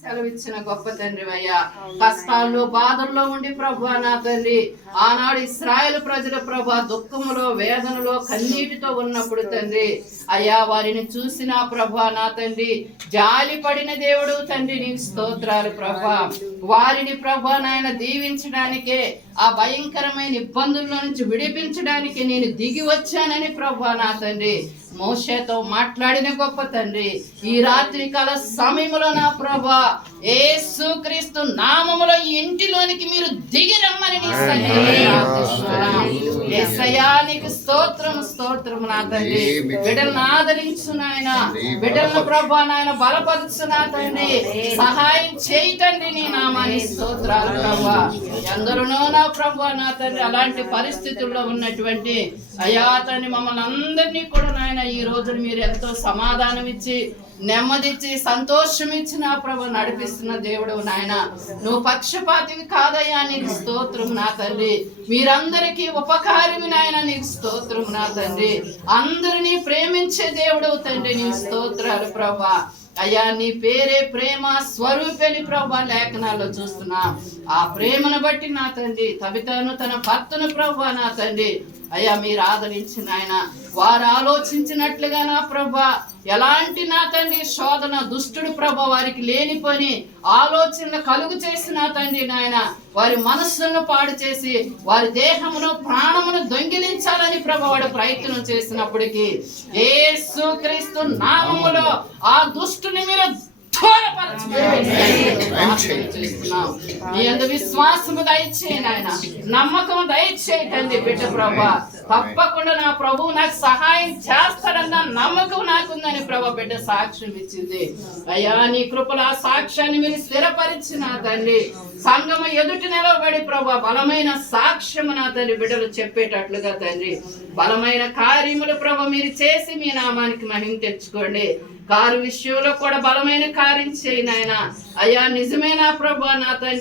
సెలవిచ్చిన గొప్ప తండ్రి అయ్యా. కష్టాల్లో బాధల్లో ఉండి ప్రభా నా తండ్రి ఆనాడు ఇశ్రాయేలు ప్రజల ప్రభా దుఃఖములో వేదనలో కన్నీటితో ఉన్నప్పుడు తండ్రి అయ్యా వారిని చూసిన ప్రభా నా తండ్రి జాలి పడిన దేవుడు తండ్రి నీకు స్తోత్రాలు ప్రభా. వారిని ప్రభా నాయన దీవించడానికే ఆ భయంకరమైన ఇబ్బందుల్లో నుంచి విడిపించడానికి నేను దిగి వచ్చానని ప్రభా నా తండ్రి మోషేతో మాట్లాడిన గొప్ప తండ్రి ఈ రాత్రి కాల సమయంలో నా ప్రభా యేసుక్రీస్తు నామములో ఈ ఇంటిలోనికి మీరు దిగి రమ్మని నీకు స్తోత్రం నా తండ్రి. బిడ్డలను ఆదరించు నాయన, బిడ్డలను ప్రభా నాయన బలపరచు నా తండ్రి, సహాయం చేయటండి నీ నామాని స్తోత్రాలు ప్రభా. ఎందరునో నా ప్రభా నా తండ్రి అలాంటి పరిస్థితుల్లో ఉన్నటువంటి అయా తండ్రి మమ్మల్ని అందరినీ కూడా నాయన ఈ రోజు మీరు ఎంతో సమాధానం ఇచ్చి నెమ్మదిచ్చి సంతోషం ఇచ్చి నా ప్రభు నడిపిస్తున్న దేవుడు నాయన. నువ్వు పక్షపాతివి కాదయ్యా, నీకు స్తోత్రం నా తండ్రి. మీరందరికీ ఉపకారివి నాయన, నీకు స్తోత్రం నా తండ్రి. అందరినీ ప్రేమించే దేవుడు తండ్రి, నీకు స్తోత్రాలు ప్రభా. అయ్యా నీ పేరే ప్రేమ స్వరూపిణి ప్రభా లేఖనాల్లో చూస్తున్నా. ఆ ప్రేమను బట్టి నా తండ్రి తబితను తన భర్తను ప్రభా నా తండ్రి అయ్యా మీరు ఆదరించిన ఆయన వారు ఆలోచించినట్లుగా నా ప్రభా ఎలాంటి నా తండ్రి శోధన దుష్టుడు ప్రభా వారికి లేనిపోని ఆలోచనలు కలుగు చేసి నా తండ్రి నాయన వారి మనస్సును పాడు చేసి వారి దేహమును ప్రాణమును దొంగిలించాలని ప్రభా వాడు ప్రయత్నం చేసినప్పటికీ యేసుక్రీస్తు నామములో ఆ దుష్టుని మీరు విశ్వాసము దయచేయండి ఆయన, నమ్మకం దయచేయండి బిడ్డ ప్రభా. తప్పకుండా నా ప్రభు నాకు సహాయం చేస్తాడన్న నమ్మకం నాకుందని ప్రభా బిడ్డ సాక్ష్యం ఇచ్చింది. అయ్యా నీ కృపల సాక్ష్యాన్ని మీరు స్థిరపరిచిన తండ్రి సంగమ ఎదుటి నిలబడి ప్రభా బలమైన సాక్ష్యము నా తండ్రి బిడ్డలు చెప్పేటట్లుగా తండ్రి బలమైన కార్యములు ప్రభా మీరు చేసి మీ నామానికి మహిమ తెచ్చుకోండి. కారు విషయంలో కూడా బలమైన కార్యం చేయి నాయన. అయ్యా నిజమైన ప్రభా నా తండ్రి